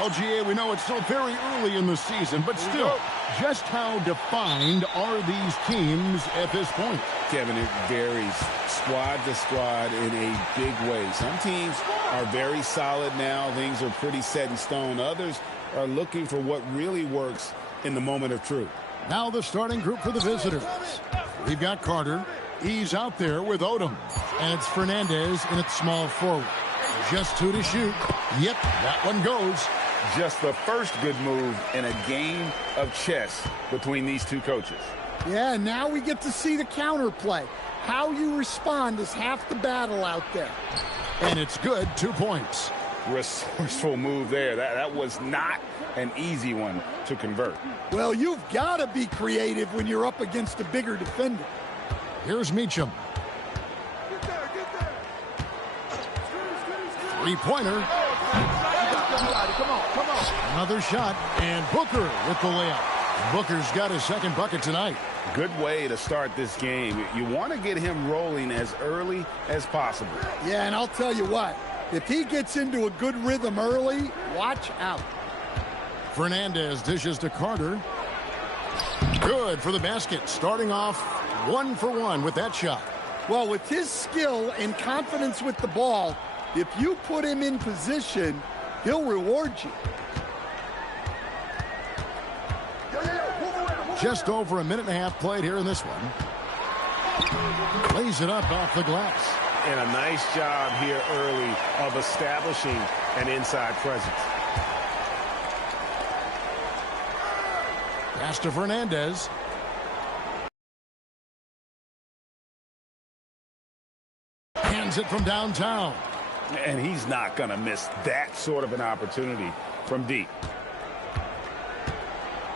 LGA, we know it's still very early in the season, but still, just how defined are these teams at this point? Kevin, it varies squad to squad in a big way. Some teams are very solid now. Things are pretty set in stone. Others are looking for what really works in the moment of truth. Now the starting group for the visitors. We've got Carter. He's out there with Odom. And it's Fernandez in its small forward. Just 2 to shoot. Yep, that one goes. Just the first good move in a game of chess between these two coaches. Yeah, now we get to see the counterplay. How you respond is half the battle out there. And it's good, 2 points. Resourceful move there. That was not an easy one to convert. Well, you've got to be creative when you're up against a bigger defender. Here's Meacham. Three-pointer. Come on. Another shot, and Booker with the layup. Booker's got his second bucket tonight. Good way to start this game. You want to get him rolling as early as possible. Yeah, and I'll tell you what. If he gets into a good rhythm early, watch out. Fernandez dishes to Carter. Good for the basket. Starting off 1 for 1 with that shot. Well, with his skill and confidence with the ball, if you put him in position, he'll reward you. Just over a minute and a half played here in this one. Lays it up off the glass. And a nice job here early of establishing an inside presence. Pass to Fernandez. Hands it from downtown. And he's not going to miss that sort of an opportunity from deep.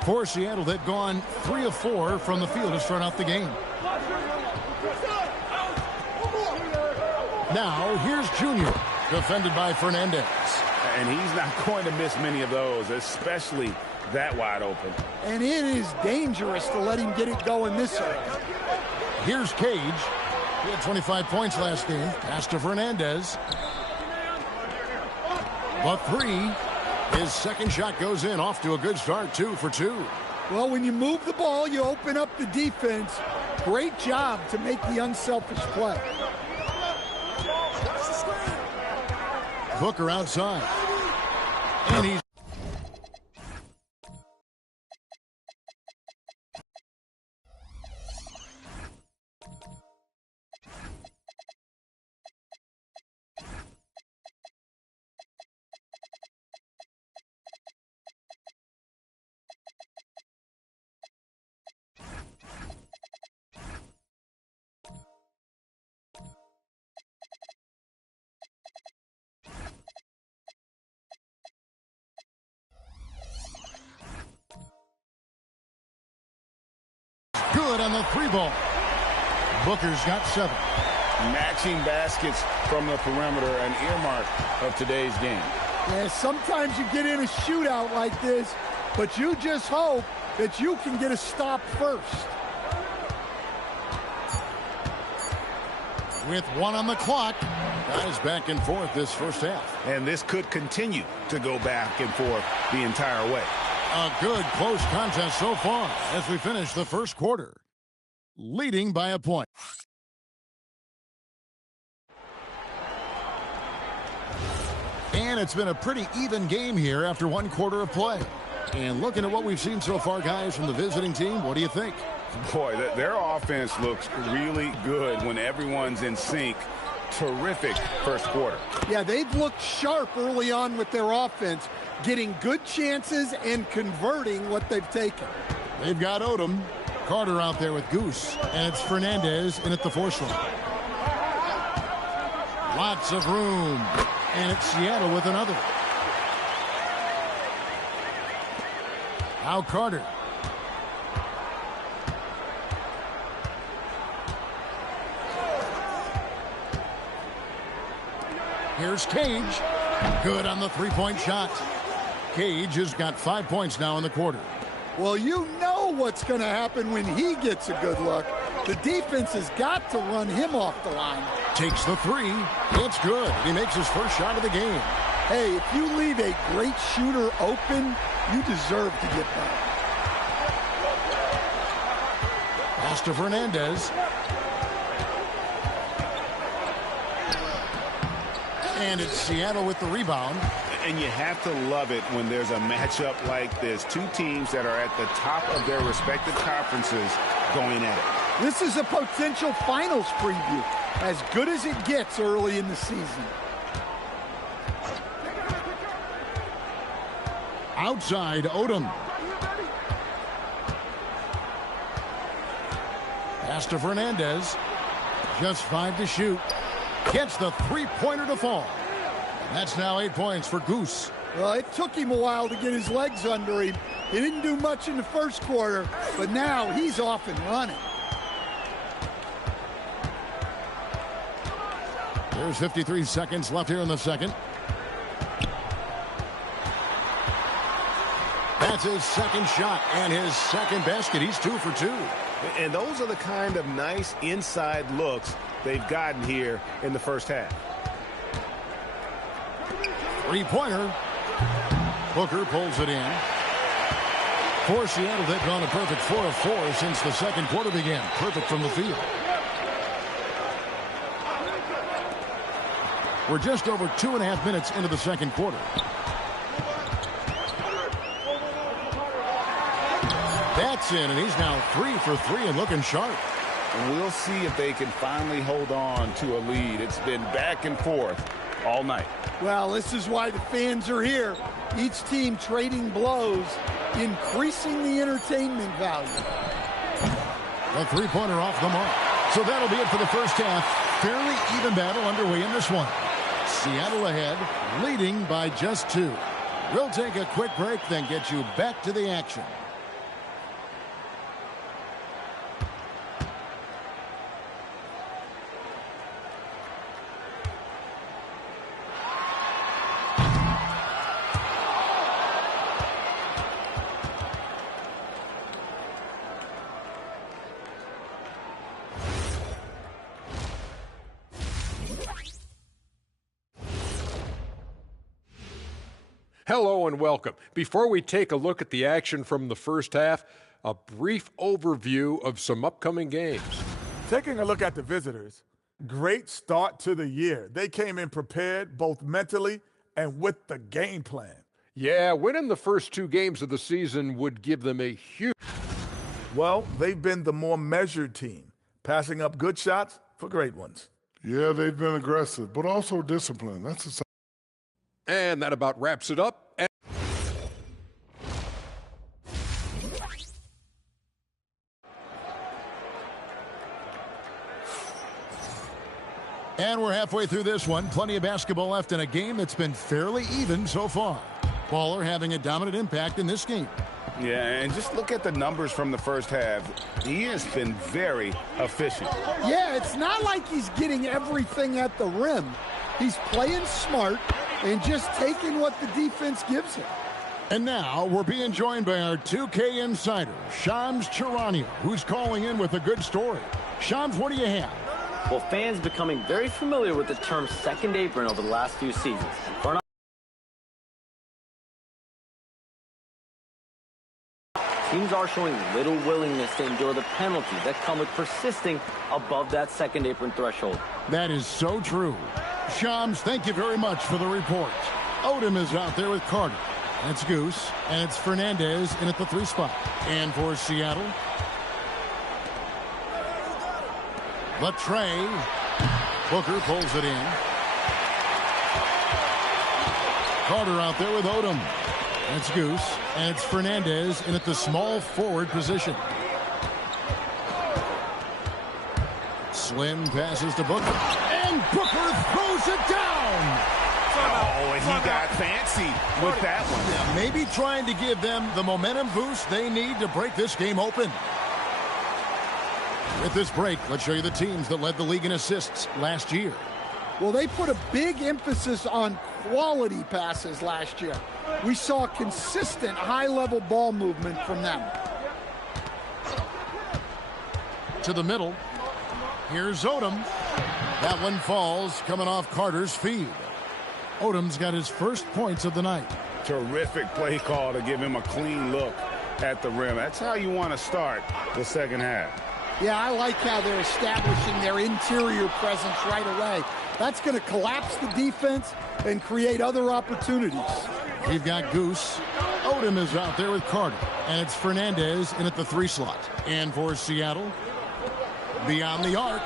For Seattle, they've gone 3 of 4 from the field to start out the game. Now, here's Junior, defended by Fernandez. And he's not going to miss many of those, especially that wide open. And it is dangerous to let him get it going this way. Here's Cage. He had 25 points last game. Pass to Fernandez. But 3. His second shot goes in, off to a good start, 2 for 2. Well, when you move the ball, you open up the defense. Great job to make the unselfish play. Booker outside. And he's good on the 3-ball. Booker's got 7. Matching baskets from the perimeter, an earmark of today's game. Yeah, sometimes you get in a shootout like this, but you just hope that you can get a stop first. With 1 on the clock, guys back and forth this first half. And this could continue to go back and forth the entire way. A good close contest so far as we finish the first quarter, leading by a point. And it's been a pretty even game here after 1 quarter of play. And looking at what we've seen so far, guys, from the visiting team, what do you think? Boy, their offense looks really good when everyone's in sync. Terrific first quarter. Yeah, they've looked sharp early on with their offense, getting good chances and converting what they've taken. They've got Odom. Carter out there with Goose. And it's Fernandez in at the force line. Lots of room. And it's Seattle with another. Now Carter. Here's Cage. Good on the 3-point shot. Cage has got 5 points now in the quarter. Well, you know what's going to happen when he gets a good look. The defense has got to run him off the line. Takes the 3. It's good. He makes his first shot of the game. Hey, if you leave a great shooter open, you deserve to get back. Pass to Fernandez. And it's Seattle with the rebound. And you have to love it when there's a matchup like this. Two teams that are at the top of their respective conferences going at it. This is a potential finals preview, as good as it gets early in the season. Outside, Odom. Pass to Fernandez. Just 5 to shoot. Gets the three-pointer to fall. And that's now 8 points for Goose. Well, it took him a while to get his legs under him. He didn't do much in the first quarter, but now he's off and running. There's 53 seconds left here in the second. That's his second shot and his second basket. He's 2 for 2. And those are the kind of nice inside looks they've gotten here in the first half. Three-pointer. Booker pulls it in. For Seattle, they've gone a perfect 4 of 4 since the second quarter began. Perfect from the field. We're just over 2.5 minutes into the second quarter. That's in, and he's now 3 for 3 and looking sharp. And we'll see if they can finally hold on to a lead. It's been back and forth all night. Well, this is why the fans are here. Each team trading blows, increasing the entertainment value. A three-pointer off the mark. So that'll be it for the first half. Fairly even battle underway in this one. Seattle ahead, leading by just 2. We'll take a quick break, then get you back to the action. Hello and welcome. Before we take a look at the action from the first half, a brief overview of some upcoming games. Taking a look at the visitors, great start to the year. They came in prepared both mentally and with the game plan. Yeah, winning the first 2 games of the season would give them a huge... Well, they've been the more measured team, passing up good shots for great ones. Yeah, they've been aggressive, but also disciplined. That's a... And that about wraps it up. And we're halfway through this one. Plenty of basketball left in a game that's been fairly even so far. Baller having a dominant impact in this game. Yeah, and just look at the numbers from the first half. He has been very efficient. Yeah, it's not like he's getting everything at the rim. He's playing smart and just taking what the defense gives him. And now we're being joined by our 2K insider, Shams Charania, who's calling in with a good story. Shams, what do you have? Well, fans becoming very familiar with the term second apron over the last few seasons. Teams are showing little willingness to endure the penalties that come with persisting above that second apron threshold. That is so true. Shams, thank you very much for the report. Odom is out there with Carter. It's Goose, and it's Fernandez in at the 3 spot. And for Seattle, the tray. Booker pulls it in. Carter out there with Odom. It's Goose, and it's Fernandez in at the small forward position. Slim passes to Booker, and Booker throws it down. Oh, and he got fancy with that one. Yeah, maybe trying to give them the momentum boost they need to break this game open. With this break, let's show you the teams that led the league in assists last year. Well, they put a big emphasis on quality passes last year. We saw consistent high-level ball movement from them. To the middle. Here's Odom. That one falls coming off Carter's feed. Odom's got his first points of the night. Terrific play call to give him a clean look at the rim. That's how you want to start the second half. Yeah, I like how they're establishing their interior presence right away. That's going to collapse the defense and create other opportunities. We've got Goose. Odom is out there with Carter. And it's Fernandez in at the 3 slot. And for Seattle, beyond the arc.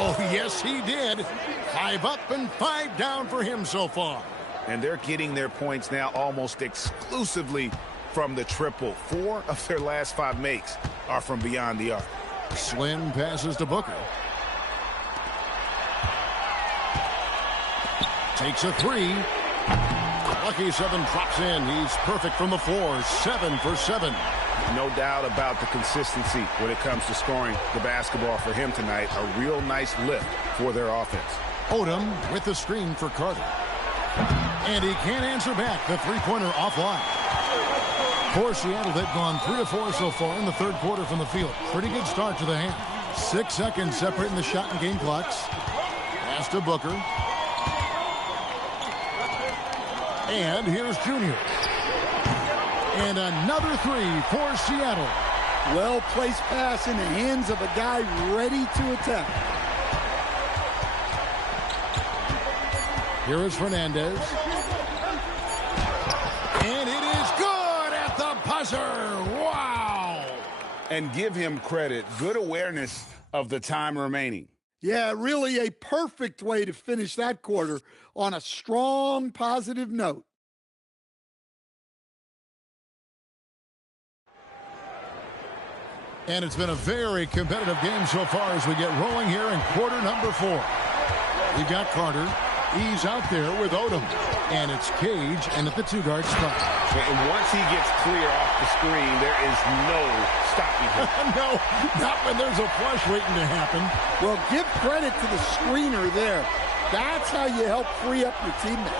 Oh, yes, he did. 5 up and 5 down for him so far. And they're getting their points now almost exclusively from the triple. 4 of their last 5 makes are from beyond the arc. Slim passes to Booker. Takes a 3. Lucky 7 drops in. He's perfect from the floor. 7 for 7. No doubt about the consistency when it comes to scoring the basketball for him tonight. A real nice lift for their offense. Odom with the screen for Carter. And he can't answer back. The three-pointer offline. For Seattle, they've gone 3 of 4 so far in the third quarter from the field. Pretty good start to the hand. 6 seconds separating the shot and game clocks. Pass to Booker. And here's Junior. And another 3 for Seattle. Well-placed pass in the hands of a guy ready to attack. Here is Fernandez. And it is good at the buzzer. Wow. And give him credit. Good awareness of the time remaining. Yeah, really a perfect way to finish that quarter on a strong, positive note. And it's been a very competitive game so far as we get rolling here in quarter number 4. We've got Carter. He's out there with Odom. And it's Cage and at the 2-guard spot. And once he gets clear off the screen, there is no stopping him. No, not when there's a flush waiting to happen. Well, give credit to the screener there. That's how you help free up your teammates.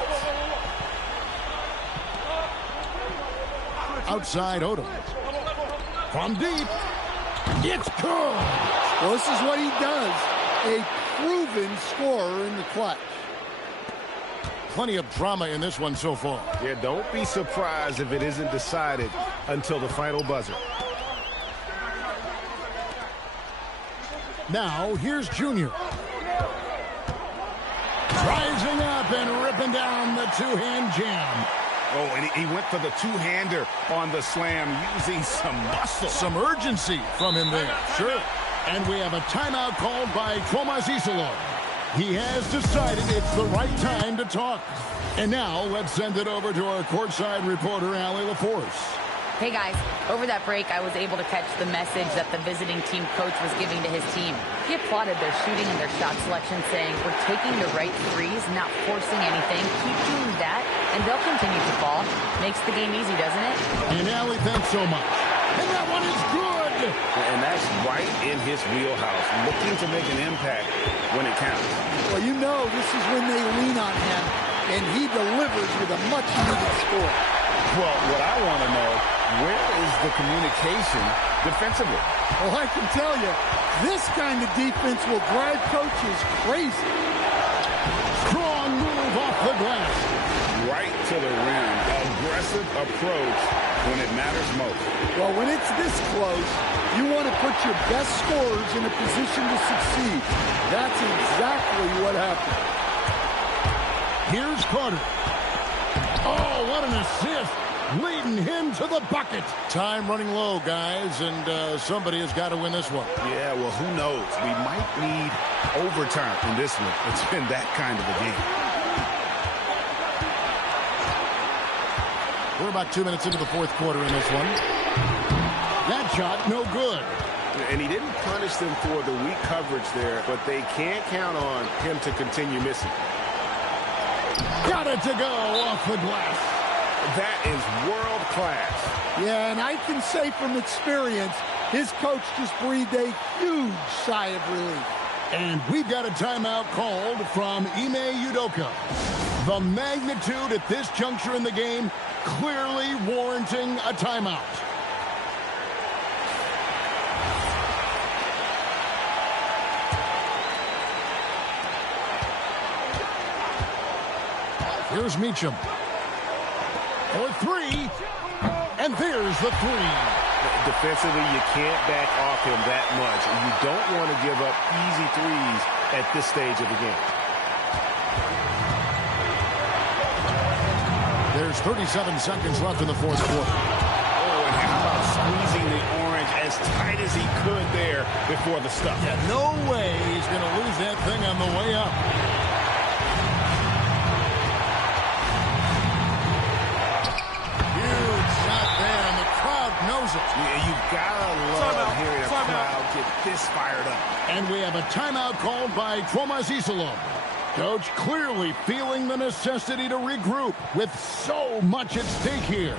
Outside Odom. From deep. It's good. Well, this is what he does. A proven scorer in the clutch. Plenty of drama in this one so far. Yeah, don't be surprised if it isn't decided until the final buzzer. Now, here's Junior. Rising up and ripping down the 2-hand jam. Oh, and he went for the 2-hander on the slam, using some muscle. Some urgency from him there. Sure. And we have a timeout called by Tomas Isilor. He has decided it's the right time to talk. And now let's send it over to our courtside reporter, Allie LaForce. Hey guys, over that break I was able to catch the message that the visiting team coach was giving to his team. He applauded their shooting and their shot selection, saying, "We're taking the right threes, not forcing anything. Keep doing that, and they'll continue to fall." Makes the game easy, doesn't it? And Allie, thanks so much. And that one is good! And that's right in his wheelhouse, looking to make an impact when it counts. Well, you know this is when they lean on him, and he delivers with a much-needed score. Well, what I want to know, where is the communication defensively? Well, I can tell you, this kind of defense will drive coaches crazy. Strong move off the glass. Right to the rim. Aggressive approach when it matters most. Well, when it's this close, you want to put your best scorers in a position to succeed. That's exactly what happened. Here's Carter. Oh, what an assist. Leading him to the bucket. Time running low, guys, and somebody has got to win this one. Yeah, well, who knows? We might need overtime in this one. It's been that kind of a game. We're about 2 minutes into the fourth quarter in this one. That shot, no good. And he didn't punish them for the weak coverage there, but they can't count on him to continue missing. Got it to go off the glass. That is world class. Yeah, and I can say from experience, his coach just breathed a huge sigh of relief. And we've got a timeout called from Ime Udoka. The magnitude at this juncture in the game clearly warranting a timeout. Here's Meacham. For three. And there's the three. Defensively, you can't back off him that much. And you don't want to give up easy threes at this stage of the game. There's 37 seconds left in the fourth quarter. Oh, and how about squeezing the orange as tight as he could there before the stuff. Yeah, no way he's going to lose that thing on the way up. Huge shot there, and the crowd knows it. Yeah, you've got to love hearing a crowd get this fired up. And we have a timeout called by Thomas Iserlohn. Coach clearly feeling the necessity to regroup with so much at stake here.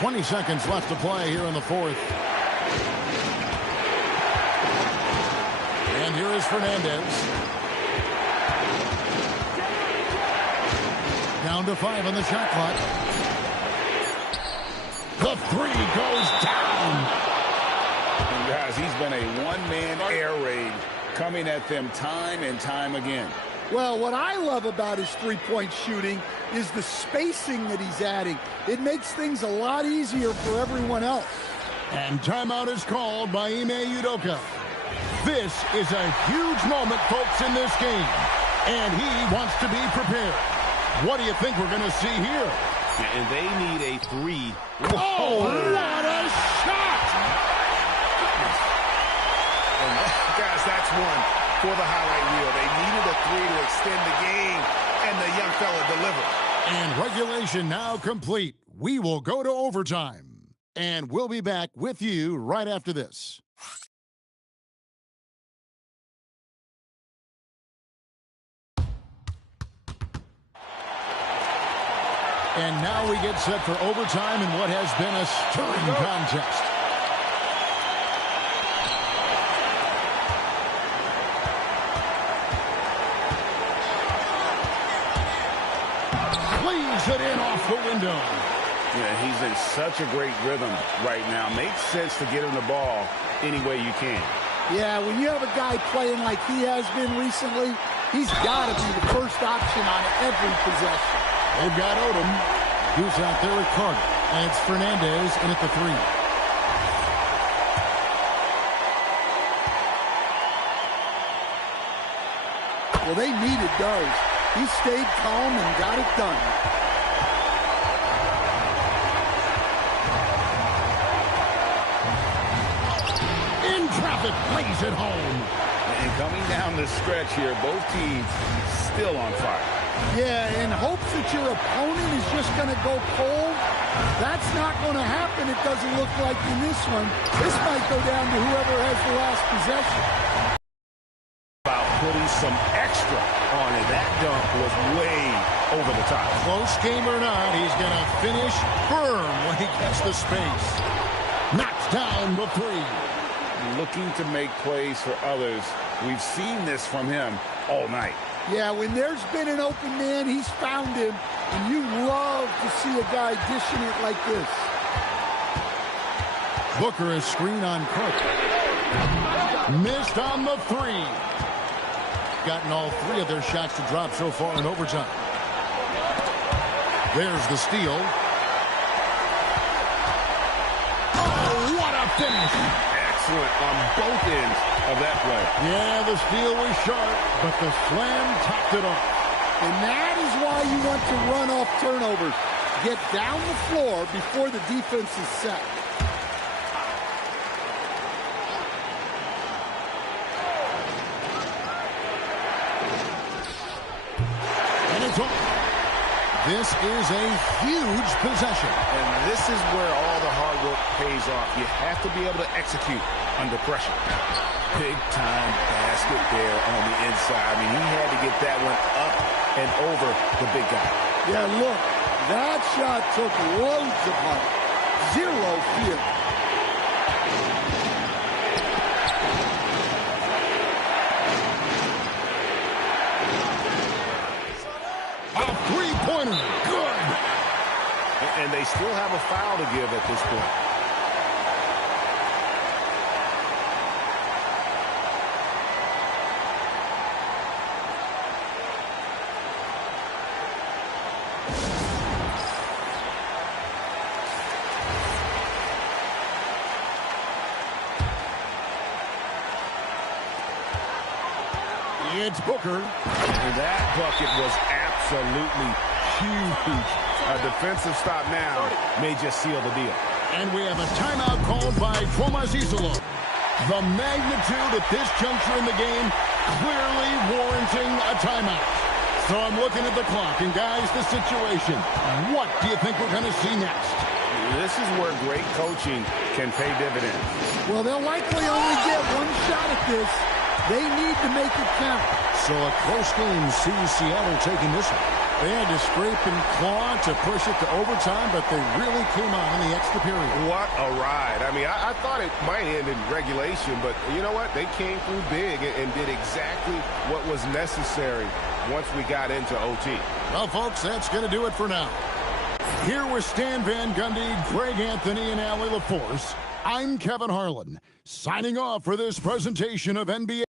.20 seconds left to play here in the fourth. And here is Fernandez. Down to 5 on the shot clock. The three goes down. And guys, he's been a one-man air raid coming at them time and time again. Well, what I love about his three-point shooting is the spacing that he's adding. It makes things a lot easier for everyone else. And timeout is called by Ime Udoka. This is a huge moment, folks, in this game. And he wants to be prepared. What do you think we're going to see here? And they need a three. Oh, what a shot! And guys, that's one for the highlight reel. They needed a three to extend the game, and the young fella delivered. And regulation now complete. We will go to overtime. And we'll be back with you right after this. And now we get set for overtime in what has been a stirring contest. Leaves it in off the window. Yeah, he's in such a great rhythm right now. Makes sense to get him the ball any way you can. Yeah, when you have a guy playing like he has been recently, he's got to be the first option on every possession. They've got Odom. Goose out there with Carter. And it's Fernandez in at the three. Well, they needed those. He stayed calm and got it done. In traffic, lays it home. And coming down the stretch here, both teams still on fire. Yeah, in hopes that your opponent is just going to go cold, that's not going to happen, it doesn't look like in this one. This might go down to whoever has the last possession. About putting some extra on it. That dunk was way over the top. Close game or not, he's going to finish firm when he gets the space. Knocks down the three. Looking to make plays for others. We've seen this from him all night. Yeah, when there's been an open man, he's found him. And you love to see a guy dishing it like this. Booker is screen on Cook. Missed on the three. Gotten all three of their shots to drop so far in overtime. There's the steal. Oh, what a finish. Excellent on both ends of that play. Yeah, the steal was sharp, but the slam topped it off. And that is why you want to run off turnovers. Get down the floor before the defense is set. And it's on. This is a huge possession. And this is where all the hard work pays off. You have to be able to execute under pressure. Big-time basket there on the inside. I mean, he had to get that one up and over the big guy. Yeah, look, that shot took loads of height. Zero fear. A three-pointer. Good. And they still have a foul to give at this point. It's Booker. And that bucket was absolutely huge. A defensive stop now may just seal the deal. And we have a timeout called by Tomas Isolo. The magnitude at this juncture in the game clearly warranting a timeout. So I'm looking at the clock, and guys, the situation. What do you think we're going to see next? This is where great coaching can pay dividends. Well, they'll likely only get one shot at this. They need to make it count. So a close game sees Seattle taking this one. They had to scrape and claw to push it to overtime, but they really came on in the extra period. What a ride. I mean, I thought it might end in regulation, but you know what? They came through big and did exactly what was necessary once we got into OT. Well, folks, that's going to do it for now. Here with Stan Van Gundy, Greg Anthony, and Allie LaForce, I'm Kevin Harlan, signing off for this presentation of NBA.